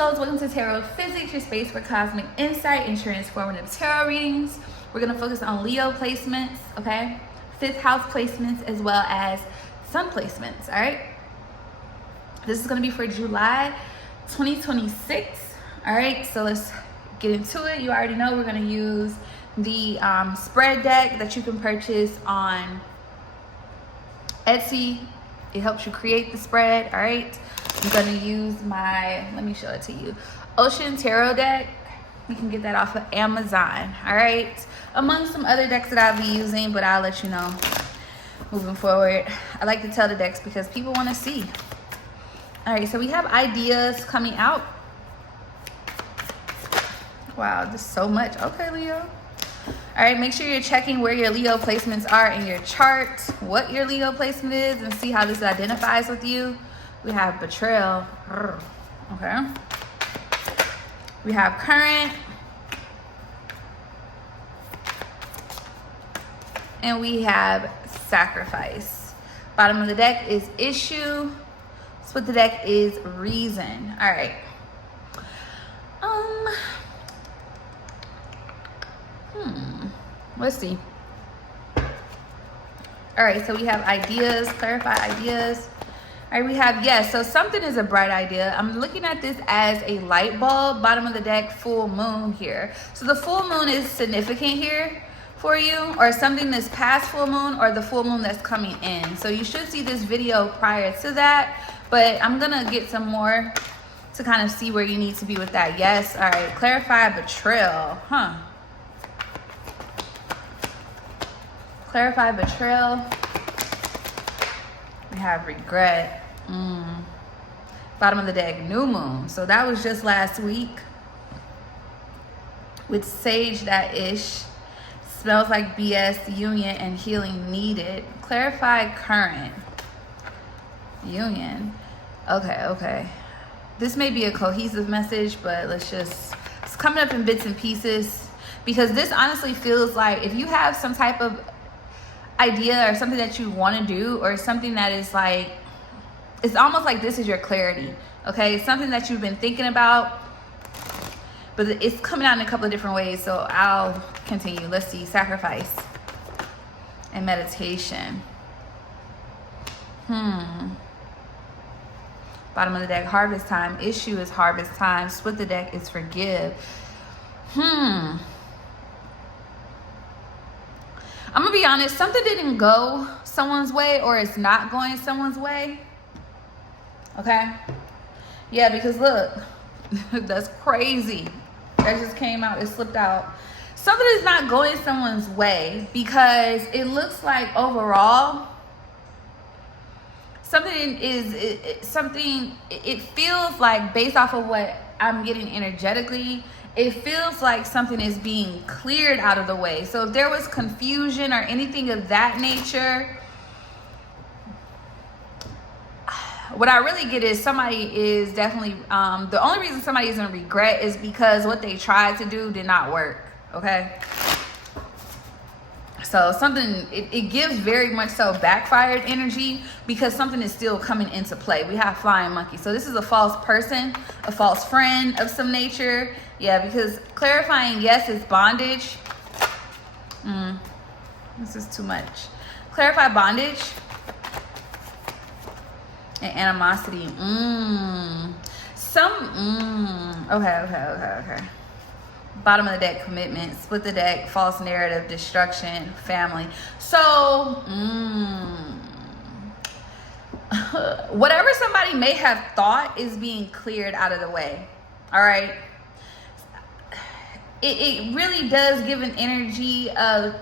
souls, welcome to Tarot Physics, your space for cosmic insight and transformative tarot readings. We're going to focus on Leo placements, okay? Fifth house placements as well as sun placements, all right? This is going to be for July 2026, all right? So let's get into it. You already know we're going to use the spread deck that you can purchase on Etsy. It helps you create the spread, all right? I'm gonna use my, let me show it to you, Ocean Tarot deck. You can get that off of Amazon, all right? Among some other decks that I'll be using, but I'll let you know moving forward. I like to tell the decks because people wanna see. All right, so we have ideas coming out. Wow, there's so much. Okay, Leo. All right, make sure you're checking where your Leo placements are in your chart, what your Leo placement is, and see how this identifies with you. We have betrayal, okay. We have current, and we have sacrifice. Bottom of the deck is issue. Split the deck is reason. All right. Let's see. All right, so we have ideas, clarify ideas. All right, we have, yes, so something is a bright idea. I'm looking at this as a light bulb. Bottom of the deck, full moon here. So the full moon is significant here for you, or something this past full moon, or the full moon that's coming in. So you should see this video prior to that, but I'm gonna get some more to kind of see where you need to be with that. Yes, all right, clarify betrayal, Clarify betrayal. We have regret. Bottom of the deck, new moon. So that was just last week. With sage that ish. Smells like BS, union and healing needed. Clarify current. Union. Okay. This may be a cohesive message, but it's coming up in bits and pieces. Because this honestly feels like if you have some type of idea or something that you want to do, or something that is like, it's almost like this is your clarity, okay? Something that you've been thinking about, but it's coming out in a couple of different ways. So I'll continue. Let's see. Sacrifice and meditation. Bottom of the deck, harvest time. Issue is harvest time. Split the deck is forgive. I'm gonna be honest, something didn't go someone's way, or it's not going someone's way. Okay? Yeah, because look, that's crazy. That just came out, it slipped out. Something is not going someone's way because it looks like overall, it feels like, based off of what I'm getting energetically, it feels like something is being cleared out of the way. So if there was confusion or anything of that nature, what I really get is somebody is definitely, the only reason somebody is in regret is because what they tried to do did not work, okay? So something, it gives very much so backfired energy because something is still coming into play. We have flying monkey. So this is a false person, a false friend of some nature. Yeah, because clarifying, yes, is bondage. This is too much. Clarify bondage and animosity. Okay. Bottom of the deck, commitment. Split the deck, false narrative, destruction, family. So, whatever somebody may have thought is being cleared out of the way. All right. It really does give an energy of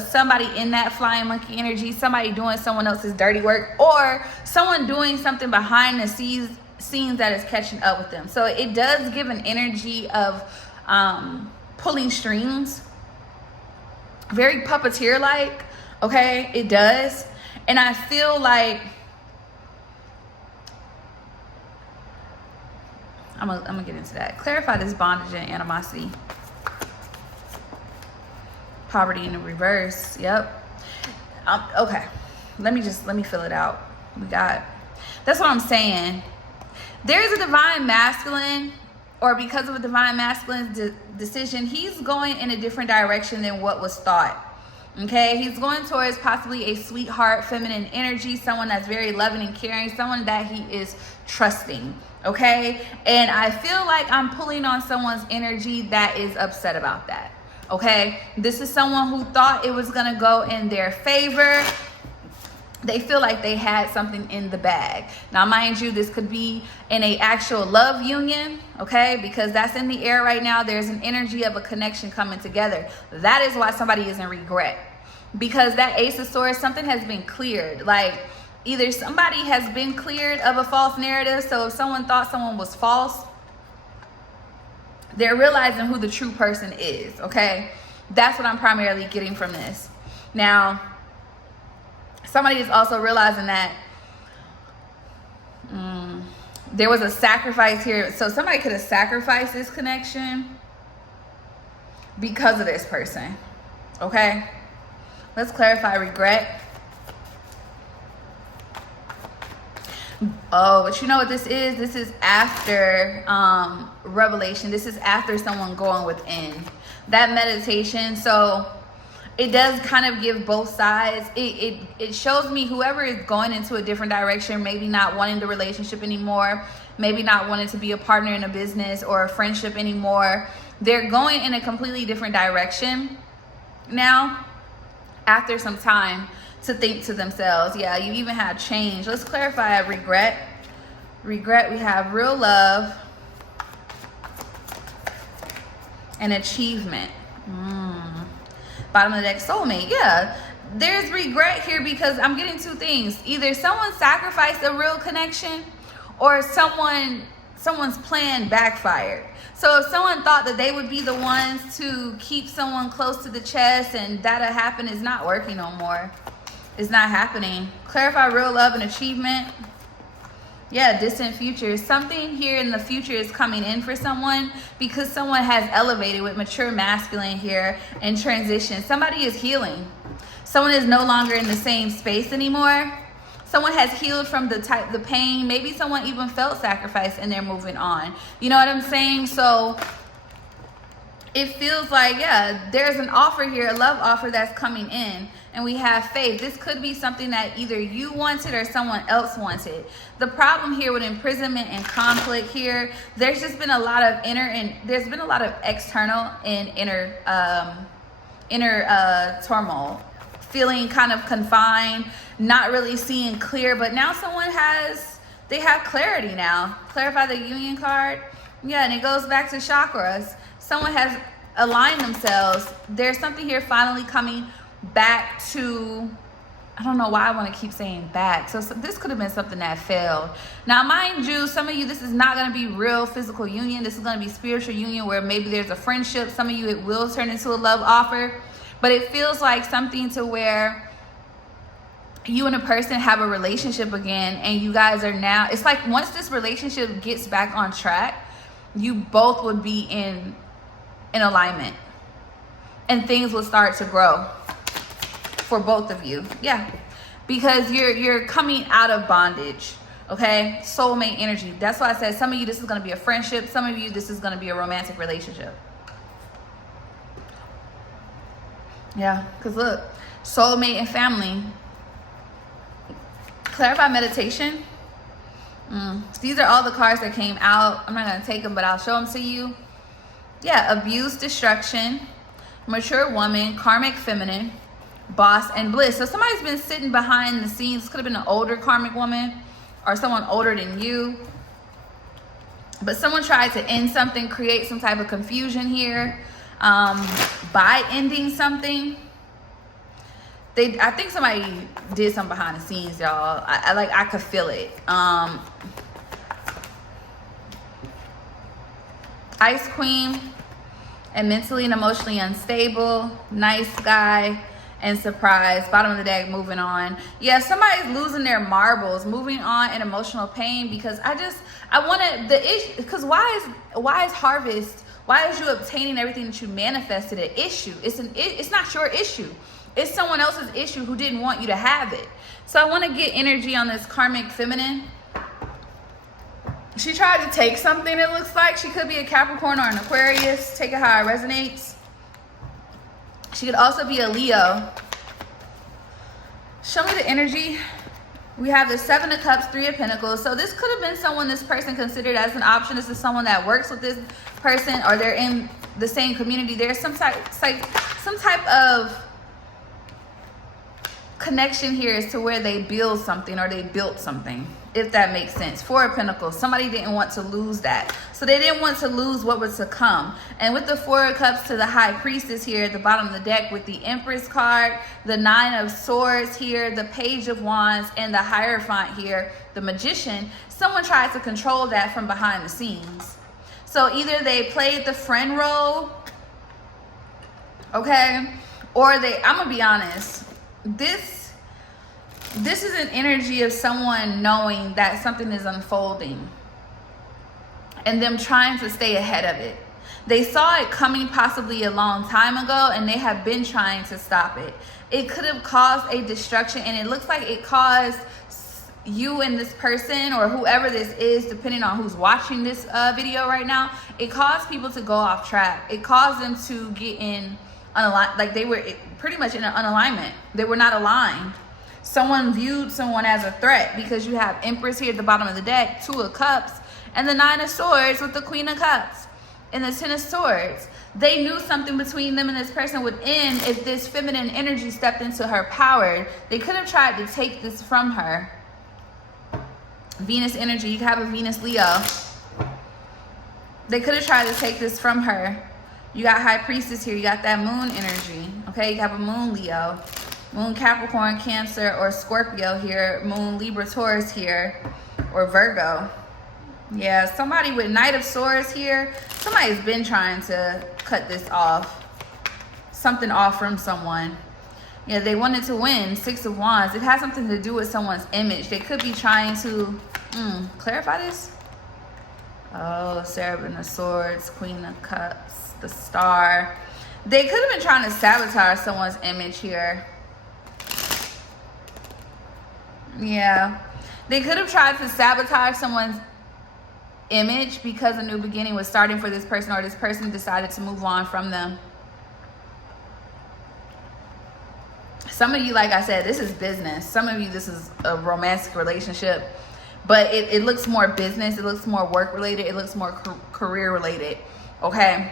somebody in that flying monkey energy, somebody doing someone else's dirty work, or someone doing something behind the scenes that is catching up with them. So it does give an energy of pulling strings, very puppeteer-like, okay? It does. And I feel like I'm gonna get into that. Clarify this bondage and animosity. Poverty in the reverse. Yep. Okay. Let me fill it out. That's what I'm saying. There's a divine masculine, or because of a divine masculine decision, he's going in a different direction than what was thought. Okay, he's going towards possibly a sweetheart, feminine energy, someone that's very loving and caring, someone that he is trusting. Okay, and I feel like I'm pulling on someone's energy that is upset about that. Okay, this is someone who thought it was gonna go in their favor. They feel like they had something in the bag. Now, mind you, this could be in a actual love union, okay? Because that's in the air right now. There's an energy of a connection coming together. That is why somebody is in regret. Because that Ace of Swords, something has been cleared. Like, either somebody has been cleared of a false narrative. So if someone thought someone was false, they're realizing who the true person is, okay? That's what I'm primarily getting from this. Now, somebody is also realizing that there was a sacrifice here. So somebody could have sacrificed this connection because of this person. Okay? Let's clarify regret. Oh, but you know what this is? This is after revelation. This is after someone going within. That meditation. So it does kind of give both sides. It shows me whoever is going into a different direction, maybe not wanting the relationship anymore, maybe not wanting to be a partner in a business or a friendship anymore. They're going in a completely different direction now after some time to think to themselves, yeah, you even have change. Let's clarify regret. Regret, we have real love and achievement. Bottom of the deck, soulmate. Yeah, there's regret here because I'm getting two things. Either someone sacrificed a real connection, or someone's plan backfired. So if someone thought that they would be the ones to keep someone close to the chest and that'll happen, is not working no more. It's not happening. Clarify real love and achievement. Yeah, distant future. Something here in the future is coming in for someone because someone has elevated with mature masculine here and transition. Somebody is healing. Someone is no longer in the same space anymore. Someone has healed from the pain. Maybe someone even felt sacrifice and they're moving on. You know what I'm saying? So it feels like, yeah, there's an offer here, a love offer that's coming in. And we have faith. This could be something that either you wanted or someone else wanted. The problem here with imprisonment and conflict here, there's just been a lot of there's been a lot of external and inner turmoil. Feeling kind of confined, not really seeing clear, but now they have clarity now. Clarify the union card. Yeah, and it goes back to chakras. Someone has aligned themselves. There's something here finally coming back to, I don't know why I want to keep saying back. So this could have been something that failed. Now, mind you, some of you, this is not going to be real physical union. This is going to be spiritual union where maybe there's a friendship. Some of you, it will turn into a love offer. But it feels like something to where you and a person have a relationship again, and you guys are now, it's like once this relationship gets back on track, you both would be in alignment and things will start to grow for both of you. Yeah, because you're coming out of bondage. Okay, soulmate energy. That's why I said some of you, this is going to be a friendship. Some of you, this is going to be a romantic relationship. Yeah, because look, soulmate and family. Clarify meditation. These are all the cards that came out. I'm not going to take them, but I'll show them to you. Yeah, abuse, destruction, mature woman, karmic feminine, boss, and bliss. So somebody's been sitting behind the scenes. This could have been an older karmic woman or someone older than you. But someone tried to end something, create some type of confusion here. By ending something, I think somebody did something behind the scenes, y'all. I could feel it. Ice Queen and mentally and emotionally unstable, nice guy, and surprise. Bottom of the deck, moving on. Yeah, somebody's losing their marbles, moving on in emotional pain because I wanted the issue. Because why is harvest? Why is you obtaining everything that you manifested an issue? It's not your issue. It's someone else's issue who didn't want you to have it. So I want to get energy on this karmic feminine. She tried to take something, it looks like. She could be a Capricorn or an Aquarius. Take it how it resonates. She could also be a Leo. Show me the energy. We have the 7 of Cups, 3 of Pentacles. So this could have been someone this person considered as an option. This is someone that works with this person, or they're in the same community. There's some type of connection here as to where they build something or they built something, if that makes sense. 4 of Pentacles. Somebody didn't want to lose that. So they didn't want to lose what was to come. And with the 4 of Cups to the High Priestess here at the bottom of the deck, with the Empress card, the 9 of Swords here, the Page of Wands, and the Hierophant here, the Magician, someone tried to control that from behind the scenes. So either they played the friend role, okay, or they, I'm gonna be honest, this is an energy of someone knowing that something is unfolding and them trying to stay ahead of it. They saw it coming possibly a long time ago, and they have been trying to stop it. It could have caused a destruction, and it looks like it caused you and this person, or whoever this is, depending on who's watching this video right now, it caused people to go off track. It caused them to get in unaligned, like they were pretty much in an unalignment. They were not aligned. Someone viewed someone as a threat, because you have Empress here at the bottom of the deck, 2 of Cups, and the 9 of Swords with the Queen of Cups and the 10 of Swords. They knew something between them and this person would end if this feminine energy stepped into her power. They could have tried to take this from her. Venus energy, you have a Venus Leo. They could have tried to take this from her. You got High Priestess here. You got that Moon energy. Okay, you have a Moon Leo. Moon Capricorn, Cancer, or Scorpio here. Moon Libra, Taurus here. Or Virgo. Yeah, somebody with Knight of Swords here. Somebody's been trying to cut this off. Something off from someone. Yeah, they wanted to win. 6 of Wands. It has something to do with someone's image. They could be trying to clarify this. Oh, Seraphim of Swords, Queen of Cups, the Star. They could have been trying to sabotage someone's image here. Yeah. They could have tried to sabotage someone's image because a new beginning was starting for this person, or this person decided to move on from them. Some of you, like I said, this is business. Some of you, this is a romantic relationship. But it looks more business. It looks more work related. It looks more career related. Okay?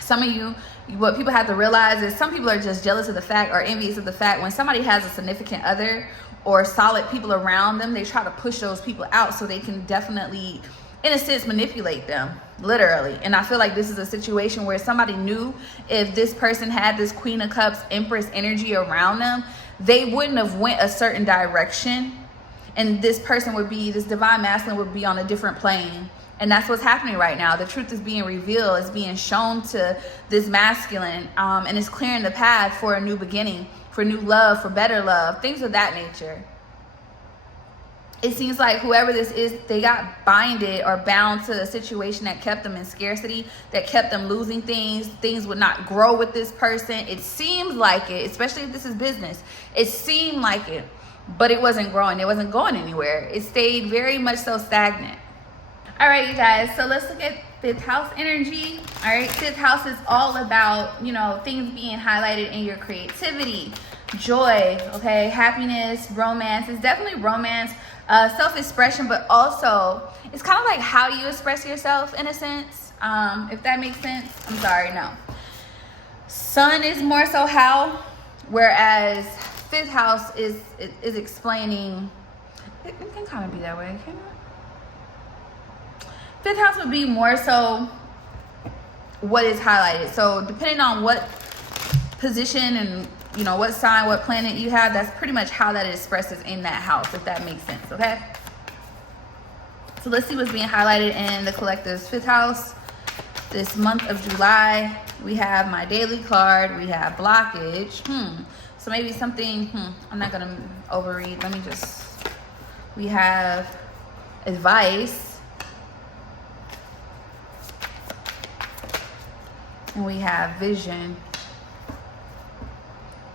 Some of you, what people have to realize is some people are just jealous of the fact, or envious of the fact, when somebody has a significant other or solid people around them, they try to push those people out so they can definitely, in a sense, manipulate them, literally. And I feel like this is a situation where somebody knew if this person had this Queen of Cups, Empress energy around them, they wouldn't have went a certain direction, and this person would be, this divine masculine would be on a different plane. And that's what's happening right now. The truth is being revealed, it's being shown to this masculine, and it's clearing the path for a new beginning, for new love, for better love, things of that nature. It seems like whoever this is, they got binded or bound to a situation that kept them in scarcity, that kept them losing things. Things would not grow with this person. It seems like it, especially if this is business. It seemed like it, but it wasn't growing. It wasn't going anywhere. It stayed very much so stagnant. All right, you guys, so let's look at 5th house energy. All right, 5th house is all about, you know, things being highlighted in your creativity, joy, okay, happiness, romance. It's definitely romance, self-expression, but also it's kind of like how you express yourself in a sense, if that makes sense. I'm sorry, no. Sun is more so how, whereas 5th house is explaining. It can kind of be that way, can it? 5th house would be more so what is highlighted. So depending on what position and, you know, what sign, what planet you have, that's pretty much how that expresses in that house, if that makes sense, okay? So let's see what's being highlighted in the collective's 5th house. This month of July, we have my daily card, we have blockage. So maybe something, I'm not gonna overread. Let me just, we have advice. And we have vision.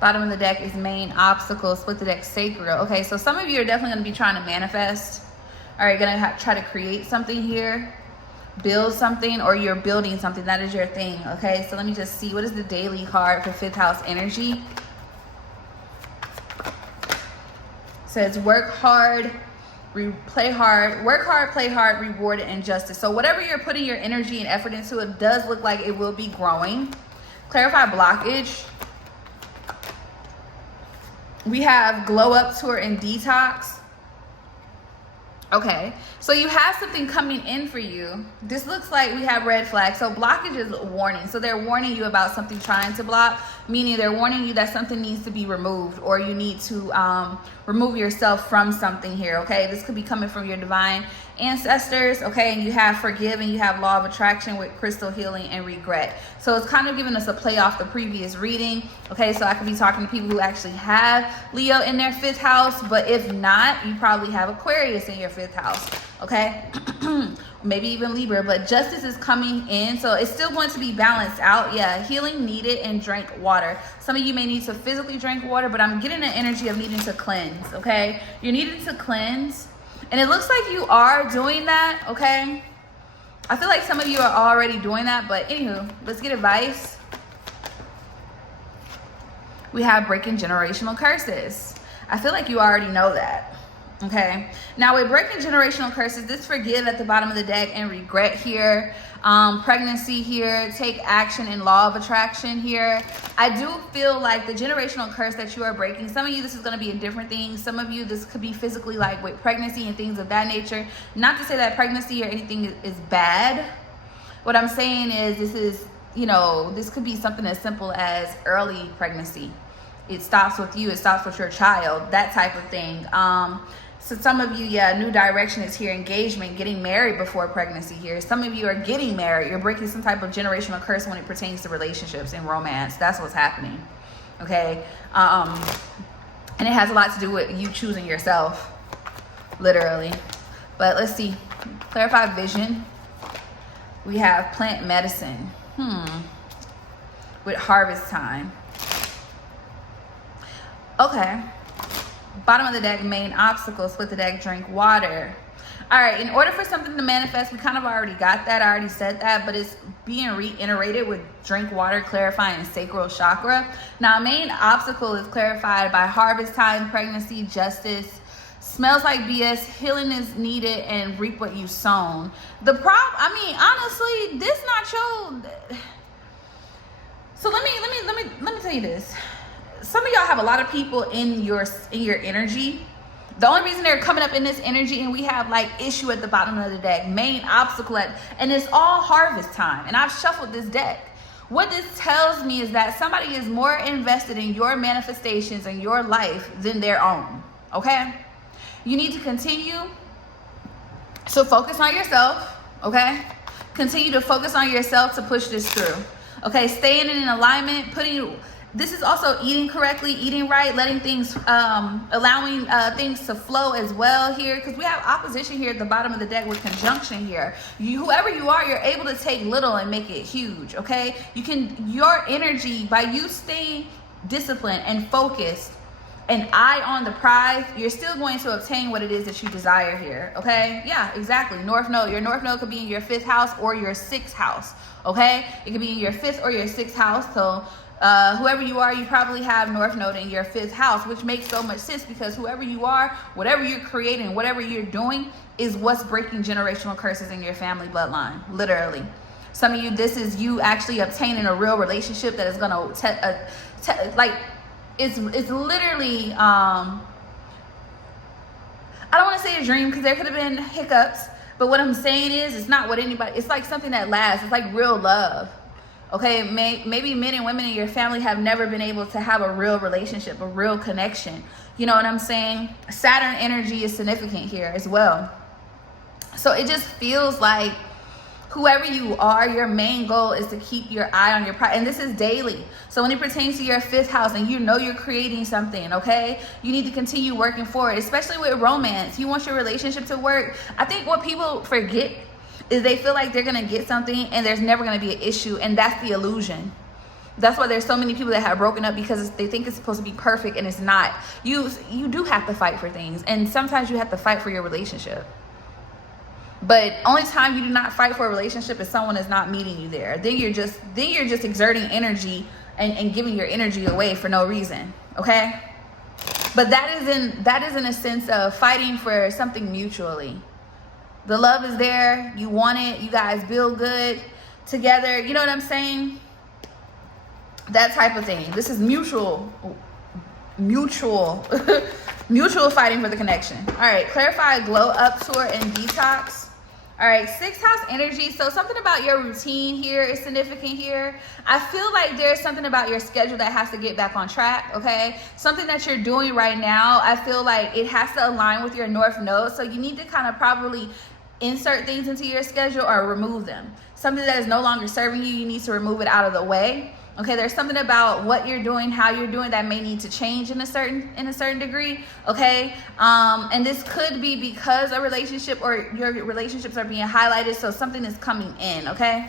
Bottom of the deck is main obstacle. Split the deck sacral. Okay, so some of you are definitely going to be trying to manifest. All right, gonna try to create something here, build something, or you're building something. That is your thing, okay? So let me just see, what is the daily card for 5th house energy? Says work hard, play hard, work hard, play hard, reward and justice. So whatever you're putting your energy and effort into, it does look like it will be growing. Clarify blockage. We have glow up, tour, and detox. Okay, so you have something coming in for you. This looks like we have red flags. So blockage is warning. So they're warning you about something trying to block, meaning they're warning you that something needs to be removed, or you need to remove yourself from something here, okay? This could be coming from your divine ancestors, okay? And you have forgive, and you have law of attraction with crystal healing and regret. So it's kind of giving us a play off the previous reading, okay? So I could be talking to people who actually have Leo in their 5th house, but if not, you probably have Aquarius in your 5th house, okay? Maybe even Libra, but justice is coming in, so it's still going to be balanced out. Yeah, healing needed, and drink water. Some of you may need to physically drink water, but I'm getting an energy of needing to cleanse, okay? You're needing to cleanse, and it looks like you are doing that, okay? I feel like some of you are already doing that, but anywho, let's get advice. We have breaking generational curses. I feel like you already know that. Okay, now with breaking generational curses, this forgive at the bottom of the deck and regret here, pregnancy here, take action and law of attraction here. I do feel like the generational curse that you are breaking, some of you this is going to be in different things. Some of you this could be physically, like with pregnancy and things of that nature. Not to say that pregnancy or anything is bad. What I'm saying is this is, you know, this could be something as simple as early pregnancy. It stops with you, it stops with your child, that type of thing. So some of you, yeah, new direction is here, engagement, getting married before pregnancy here. Some of you are getting married. You're breaking some type of generational curse when it pertains to relationships and romance. That's what's happening, okay? And it has a lot to do with you choosing yourself, literally. But let's see, clarify vision. We have plant medicine, with harvest time. Okay. Bottom of the deck, main obstacles. With the deck, drink water. All right, in order for something to manifest, we kind of already got that. I already said that, but it's being reiterated with drink water, clarifying sacral chakra. Now, main obstacle is clarified by harvest time, pregnancy, justice, smells like BS, healing is needed, and reap what you sown. The problem, I mean, honestly, this not your. So let me tell you this. Some of y'all have a lot of people in your energy. The only reason they're coming up in this energy, and we have like issue at the bottom of the deck, main obstacle, and it's all harvest time. And I've shuffled this deck. What this tells me is that somebody is more invested in your manifestations and your life than their own. Okay? You need to continue to focus on yourself. Okay? Continue to focus on yourself to push this through. Okay? Staying in alignment, this is also eating correctly, eating right, letting things, allowing things to flow as well here, because we have opposition here at the bottom of the deck with conjunction here. Whoever you are, you're able to take little and make it huge, okay? Your energy, by you staying disciplined and focused, and eye on the prize, you're still going to obtain what it is that you desire here, okay? Yeah, exactly. North Node. Your North Node could be in your 5th house or your 6th house, okay? It could be in your 5th or your 6th house, so whoever you are, you probably have North Node in your 5th house, which makes so much sense because whoever you are, whatever you're creating, whatever you're doing is what's breaking generational curses in your family bloodline, literally. Some of you, this is you actually obtaining a real relationship that is going to, like, it's literally, I don't want to say a dream because there could have been hiccups, but what I'm saying is it's not what anybody, it's like something that lasts. It's like real love. Okay, maybe men and women in your family have never been able to have a real relationship, a real connection. You know what I'm saying? Saturn energy is significant here as well. So it just feels like whoever you are, your main goal is to keep your eye on your pride. And this is daily. So when it pertains to your 5th house and you know you're creating something, okay, you need to continue working for it, especially with romance. You want your relationship to work. I think what people forget is they feel like they're going to get something and there's never going to be an issue. And that's the illusion. That's why there's so many people that have broken up, because they think it's supposed to be perfect and it's not. You do have to fight for things. And sometimes you have to fight for your relationship. But only time you do not fight for a relationship is someone is not meeting you there. Then you're just exerting energy and giving your energy away for no reason. Okay? But that is in a sense of fighting for something mutually. The love is there, you want it, you guys build good together, you know what I'm saying? That type of thing. This is mutual mutual fighting for the connection. All right, clarify glow up tour and detox. All right, 6th house energy. So something about your routine here is significant here. I feel like there's something about your schedule that has to get back on track, okay? Something that you're doing right now, I feel like it has to align with your North Node. So you need to kind of probably insert things into your schedule or remove them. Something that is no longer serving you, you need to remove it out of the way. Okay, there's something about what you're doing, how you're doing that may need to change in a certain degree. Okay, and this could be because a relationship or your relationships are being highlighted, so something is coming in. Okay.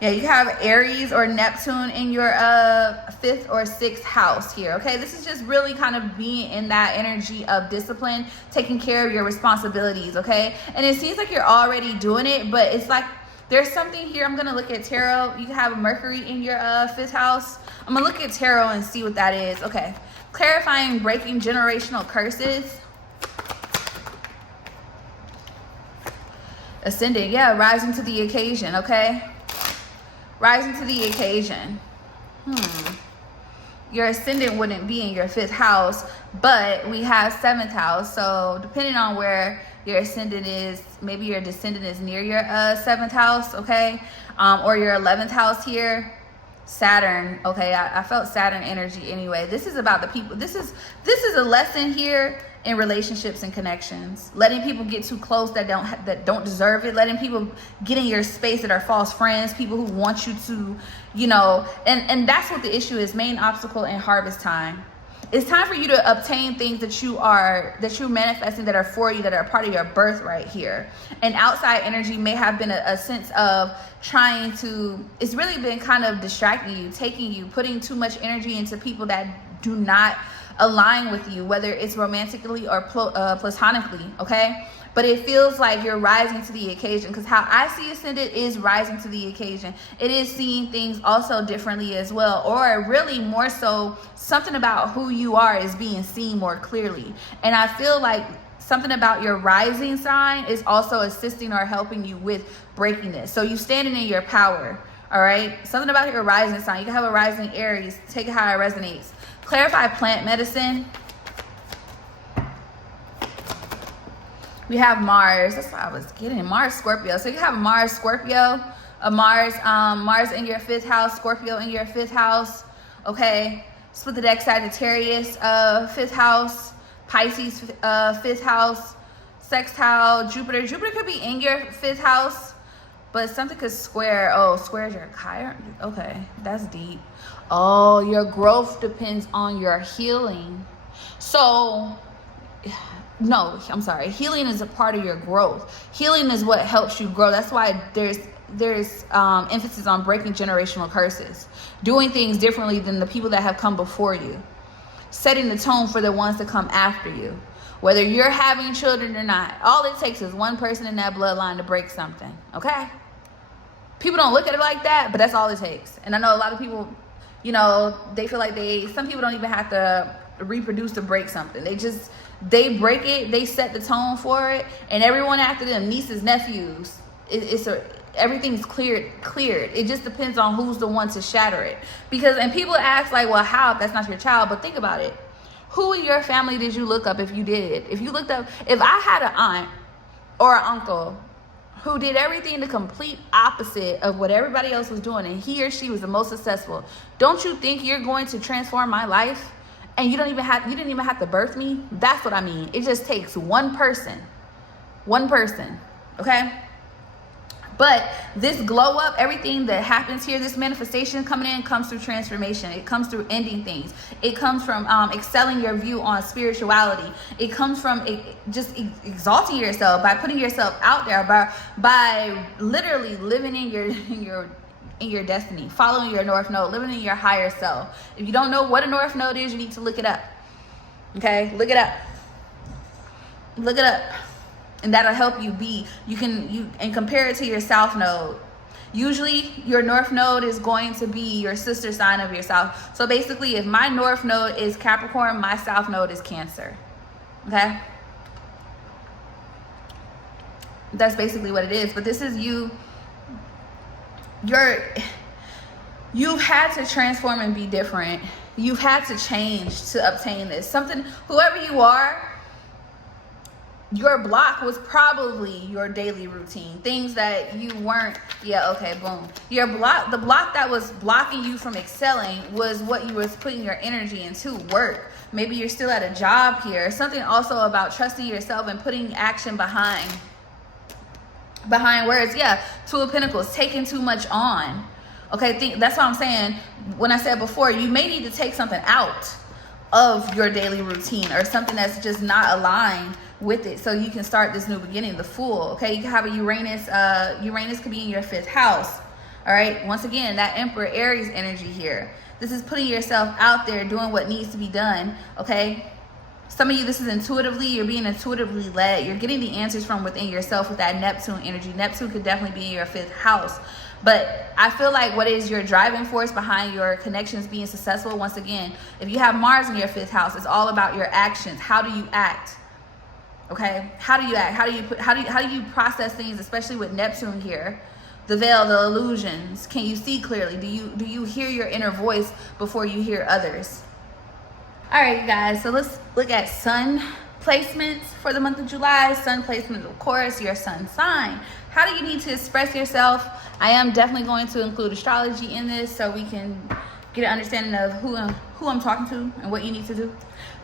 Yeah, you have Aries or Neptune in your 5th or 6th house here. Okay, this is just really kind of being in that energy of discipline, taking care of your responsibilities. Okay, and it seems like you're already doing it, but it's like there's something here. I'm going to look at tarot. You have Mercury in your 5th house. I'm going to look at tarot and see what that is. Okay. Clarifying breaking generational curses. Ascendant. Yeah, rising to the occasion. Okay. Rising to the occasion. Your ascendant wouldn't be in your 5th house, but we have 7th house. So depending on where your ascendant is, maybe your descendant is near your 7th house, okay? Or your 11th house here. Saturn, okay? I felt Saturn energy anyway. This is about the people. This is a lesson here in relationships and connections. Letting people get too close that don't deserve it. Letting people get in your space that are false friends. People who want you to, you know, and that's what the issue is. Main obstacle in harvest time. It's time for you to obtain things that you're manifesting that are for you, that are part of your birth right here. And outside energy may have been a sense of trying to, it's really been kind of distracting you, taking you, putting too much energy into people that do not align with you, whether it's romantically or platonically, okay? But it feels like you're rising to the occasion, because how I see ascendant is rising to the occasion. It is seeing things also differently as well, or really more so something about who you are is being seen more clearly. And I feel like something about your rising sign is also assisting or helping you with breaking this. So you standing in your power, all right? Something about your rising sign. You can have a rising Aries. Take it how it resonates. Clarify plant medicine. We have Mars. That's what I was getting. Mars, Scorpio. So you have Mars, Scorpio, Mars in your 5th house, Scorpio in your 5th house. Okay. Split the deck, Sagittarius, 5th house, Pisces, 5th house, sextile, Jupiter. Jupiter could be in your 5th house, but something could square. Oh, squares your Chiron. Okay, that's deep. Oh, your growth depends on your healing. So, no, I'm sorry. Healing is a part of your growth. Healing is what helps you grow. That's why there's emphasis on breaking generational curses, doing things differently than the people that have come before you, setting the tone for the ones that come after you. Whether you're having children or not, all it takes is one person in that bloodline to break something, okay? People don't look at it like that, but that's all it takes. And I know a lot of people, you know, they feel like some people don't even have to reproduce to break something. They break it, they set the tone for it, and everyone after them, nieces, nephews, everything's cleared. It just depends on who's the one to shatter it. And people ask like, well, how if that's not your child? But think about it. Who in your family did you look up if you did? If I had an aunt or an uncle who did everything the complete opposite of what everybody else was doing, and he or she was the most successful, don't you think you're going to transform my life? And you didn't even have to birth me? That's what I mean. It just takes one person, okay? But this glow up, everything that happens here, this manifestation coming in comes through transformation. It comes through ending things. It comes from excelling your view on spirituality. It comes from just exalting yourself by putting yourself out there, by literally living in your destiny, following your North Node, living in your higher self. If you don't know what a North Node is, you need to look it up. Okay, look it up. And that'll help you be, and compare it to your south node. Usually your north node is going to be your sister sign of your south. So basically, if my north node is Capricorn, my south node is Cancer. Okay? That's basically what it is. But this is you. You've had to transform and be different. You've had to change to obtain this. Something, whoever you are, your block was probably your daily routine. Things that you weren't, yeah, okay, boom. Your block, the block that was blocking you from excelling was what you were putting your energy into, work. Maybe you're still at a job here. Something also about trusting yourself and putting action behind words. Yeah, Two of Pentacles, taking too much on. Okay, that's what I'm saying. When I said before, you may need to take something out of your daily routine or something that's just not aligned with it, so you can start this new beginning. The Fool. Okay, you can have a Uranus. Uranus could be in your 5th house. All right, once again, that Emperor Aries energy here. This is putting yourself out there, doing what needs to be done. Okay, some of you, this is intuitively, you're being intuitively led. You're getting the answers from within yourself with that Neptune energy. Neptune could definitely be in your 5th house. But I feel like what is your driving force behind your connections being successful? Once again, if you have Mars in your 5th house, it's all about your actions. How do you act? Okay, how do you act? How do you process things, especially with Neptune here? The veil, the illusions. Can you see clearly? Do you hear your inner voice before you hear others? All right, you guys. So let's look at sun placements for the month of July. Sun placements, of course, your sun sign. How do you need to express yourself? I am definitely going to include astrology in this so we can get an understanding of who I'm talking to and what you need to do.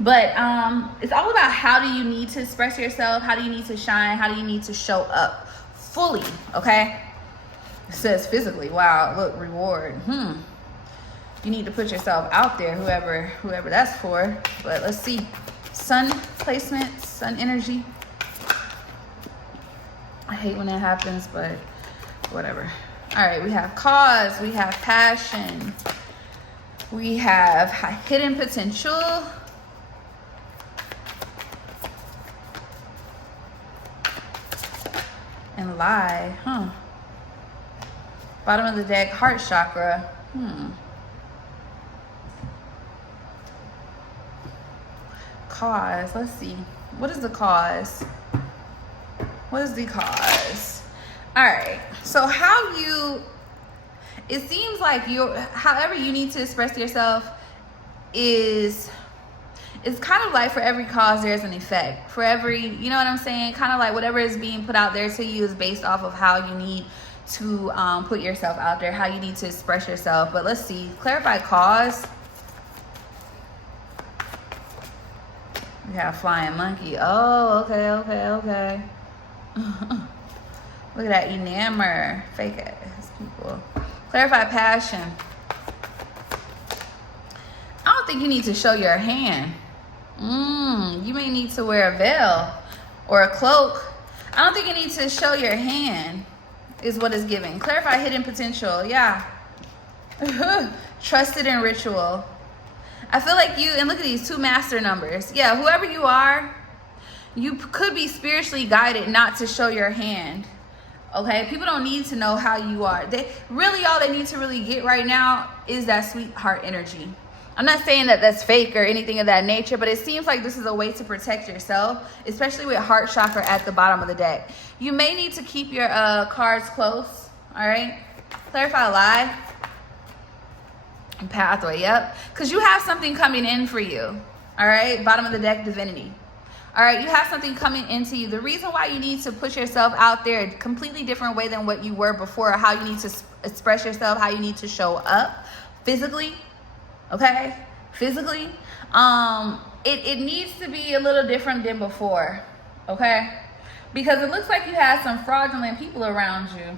But it's all about how do you need to express yourself? How do you need to shine? How do you need to show up fully? Okay. It says physically. Wow. Look, reward. You need to put yourself out there, whoever that's for. But let's see. Sun placement, sun energy. I hate when that happens, but whatever. All right, we have cause, we have passion, we have hidden potential, and lie. Bottom of the deck, heart chakra. Cause, let's see. What is the cause? What is the cause? All right, so it seems like however you need to express yourself it's kind of like for every cause there's an effect. For every, you know what I'm saying? Kind of like whatever is being put out there to you is based off of how you need to put yourself out there, how you need to express yourself. But let's see, clarify cause. We have flying monkey. Oh, okay. Look at that enamour. Fake ass people. Clarify passion. I don't think you need to show your hand. You may need to wear a veil or a cloak. I don't think you need to show your hand is what is given. Clarify hidden potential. Yeah. Trusted in ritual. I feel like and look at these 2 master numbers. Yeah, whoever you are, you could be spiritually guided not to show your hand. Okay, people don't need to know how you are. All they need to really get right now is that sweetheart energy. I'm not saying that that's fake or anything of that nature, but it seems like this is a way to protect yourself, especially with heart chakra at the bottom of the deck. You may need to keep your cards close. All right, clarify lie. Pathway, yep, because you have something coming in for you. All right, bottom of the deck, divinity. All right, you have something coming into you. The reason why you need to push yourself out there a completely different way than what you were before, how you need to express yourself, how you need to show up physically, okay? Physically, it needs to be a little different than before, okay? Because it looks like you have some fraudulent people around you.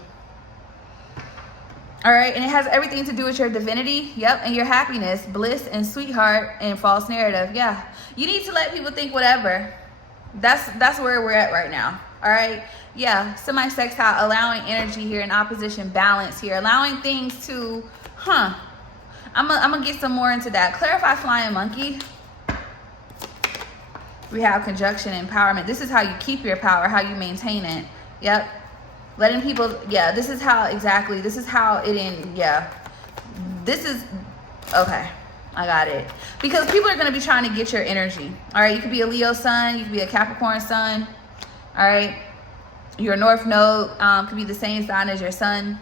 All right, and it has everything to do with your divinity, yep, and your happiness, bliss, and sweetheart, and false narrative. Yeah, you need to let people think whatever. That's where we're at right now. All right, yeah, semi-sextile, allowing energy here in opposition, balance here, allowing things to, I'm gonna get some more into that. Clarify flying monkey. We have conjunction, empowerment. This is how you keep your power, how you maintain it. Yep. Letting people, yeah, this is how, exactly. This is how it this is, okay. I got it. Because people are going to be trying to get your energy. All right. You could be a Leo sun. You could be a Capricorn sun. All right. Your North Node could be the same sign as your sun.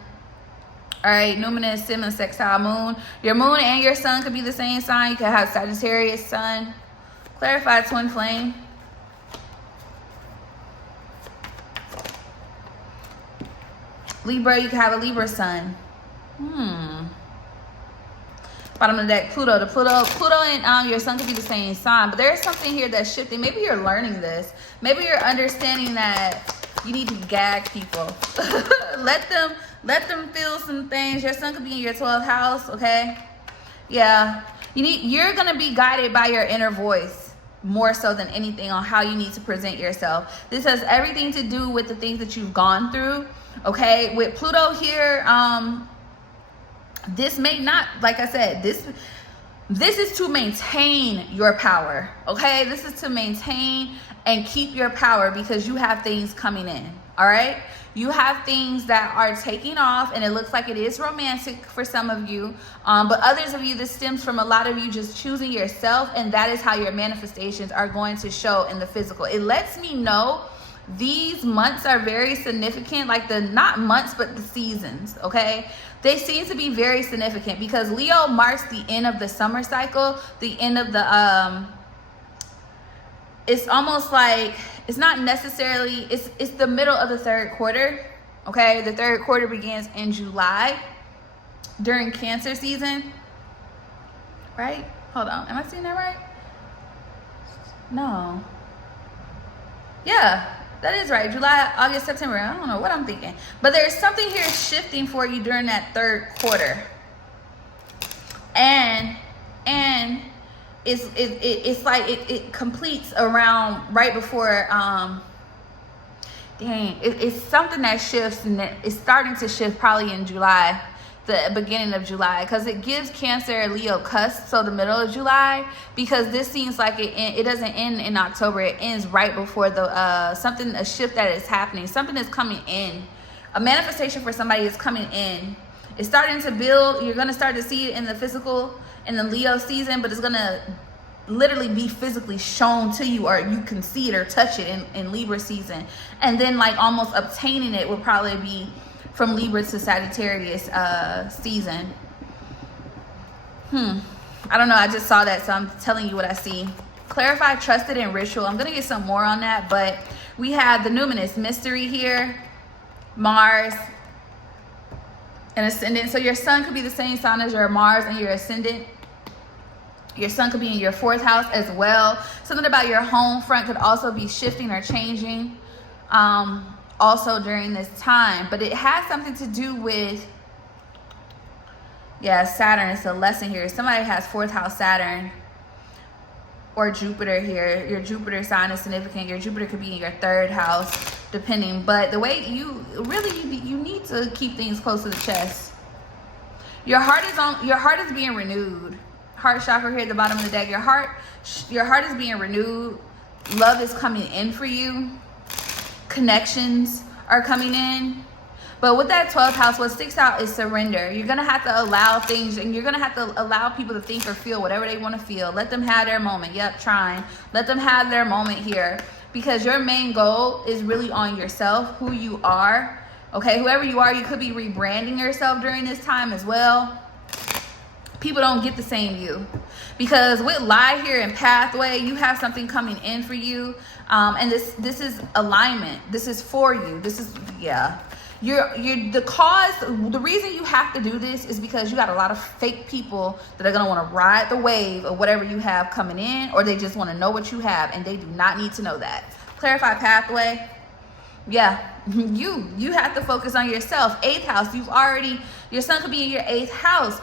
All right. Luminous, Sim, and sextile moon. Your moon and your sun could be the same sign. You could have Sagittarius sun. Clarified twin flame. Libra, you could have a Libra sun. Bottom of the deck, Pluto. Pluto and your sun could be the same sign, but there's something here that's shifting. Maybe you're learning this. Maybe you're understanding that you need to gag people. let them feel some things. Your sun could be in your 12th house, okay? Yeah. You're gonna be guided by your inner voice more so than anything on how you need to present yourself. This has everything to do with the things that you've gone through, okay? With Pluto here, this may not, like I said, this is to maintain your power, okay? This is to maintain and keep your power because you have things coming in, all right? You have things that are taking off, and it looks like it is romantic for some of you, but others of you, this stems from a lot of you just choosing yourself, and that is how your manifestations are going to show in the physical. It lets me know these months are very significant, like not months, but the seasons, okay? They seem to be very significant because Leo marks the end of the summer cycle, the end of the, it's almost like, it's not necessarily, it's the middle of the third quarter, okay? The third quarter begins in July during Cancer season, right? Hold on, am I seeing that right? No. Yeah. That is right. July, August, September. I don't know what I'm thinking. But there's something here shifting for you during that third quarter. And it's like it completes around right before it's something that shifts, and it's starting to shift probably in July, the beginning of July, because it gives Cancer Leo cusp, so the middle of July, because this seems like it doesn't end in October. It ends right before the a shift that is happening. Something is coming in. A manifestation for somebody is coming in. It's starting to build. You're going to start to see it in the physical in the Leo season, but it's going to literally be physically shown to you, or you can see it or touch it in Libra season. And then like almost obtaining it will probably be from Libra to Sagittarius season. I don't know. I just saw that, so I'm telling you what I see. Clarify, trusted, and ritual. I'm going to get some more on that, but we have the numinous mystery here, Mars, and ascendant. So your sun could be the same sign as your Mars and your ascendant. Your sun could be in your 4th house as well. Something about your home front could also be shifting or changing also during this time. But it has something to do with, yeah, Saturn. It's a lesson here. Somebody has 4th house Saturn or Jupiter here. Your Jupiter sign is significant. Your Jupiter could be in your 3rd house, depending. But the way you need to keep things close to the chest. Your heart is being renewed. Heart chakra here at the bottom of the deck. Your heart is being renewed. Love is coming in for you. Connections are coming in. But with that 12th house, what sticks out is surrender. You're going to have to allow things, and you're going to have to allow people to think or feel whatever they want to feel. Let them have their moment. Yep, trying. Let them have their moment here, because your main goal is really on yourself, who you are. Okay, whoever you are, you could be rebranding yourself during this time as well. People don't get the same you, because with lie here and pathway, you have something coming in for you, and this is alignment. This is for you. This is, yeah, you're the reason you have to do this is because you got a lot of fake people that are going to want to ride the wave of whatever you have coming in, or they just want to know what you have, and they do not need to know that. Clarify pathway. Yeah, you have to focus on yourself. 8th house, your sun could be in your 8th house.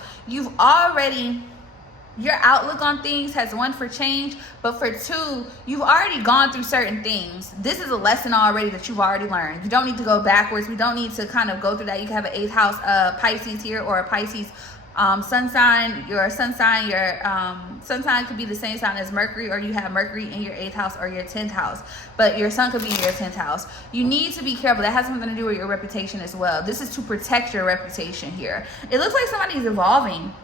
Your outlook on things has 1 for change, but for 2, you've already gone through certain things. This is a lesson already that you've already learned. You don't need to go backwards. We don't need to kind of go through that. You can have an 8th house Pisces here, or a Pisces Sun sign, your sun sign could be the same sign as Mercury, or you have Mercury in your 8th house or your 10th house, but your sun could be in your 10th house. You need to be careful. That has something to do with your reputation as well. This is to protect your reputation here. It looks like somebody's evolving.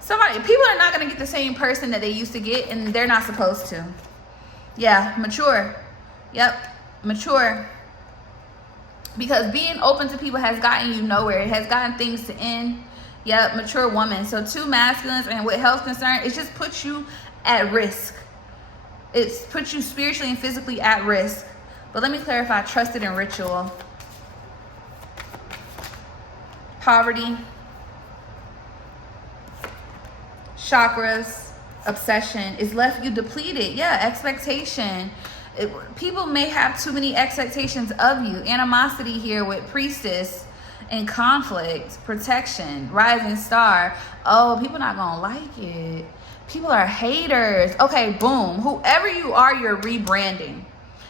People are not going to get the same person that they used to get, and they're not supposed to. Yeah, mature. Yep, mature. Because being open to people has gotten you nowhere. It has gotten things to end. Yep, mature woman. So 2 masculines, and with health concern, it just puts you at risk. It's puts you spiritually and physically at risk. But let me clarify, trusted and ritual. Poverty. Chakras. Obsession. It's left you depleted. Yeah, expectation. People may have too many expectations of you. Animosity here with priestess. And conflict, protection, rising star. Oh, people not gonna like it. People are haters. Okay, boom. Whoever you are, you're rebranding.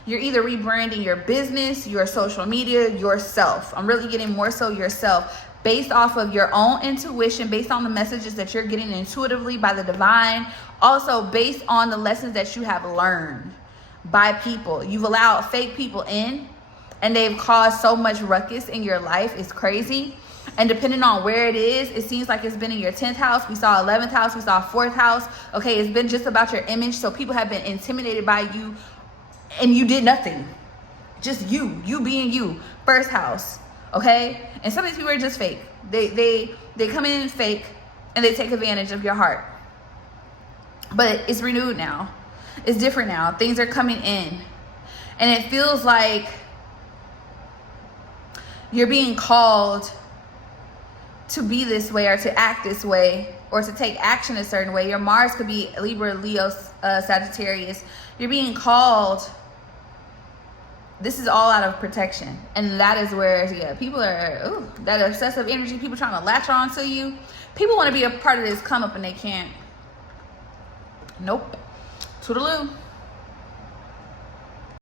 You're either rebranding your business, your social media, yourself. I'm really getting more so yourself, based off of your own intuition, based on the messages that you're getting intuitively by the divine. Also based on the lessons that you have learned by people. You've allowed fake people in, and they've caused so much ruckus in your life. It's crazy. And depending on where it is, it seems like it's been in your 10th house. We saw 11th house. We saw 4th house. Okay, it's been just about your image. So people have been intimidated by you, and you did nothing. Just you being you. 1st house. Okay? And some of these people are just fake. They come in fake, and they take advantage of your heart. But it's renewed now. It's different now. Things are coming in. And it feels like you're being called to be this way, or to act this way, or to take action a certain way. Your Mars could be Libra, Leo, Sagittarius. You're being called. This is all out of protection. And that is where, yeah, people are, that obsessive energy, people trying to latch on to you. People want to be a part of this come up and they can't. Nope. Toodaloo.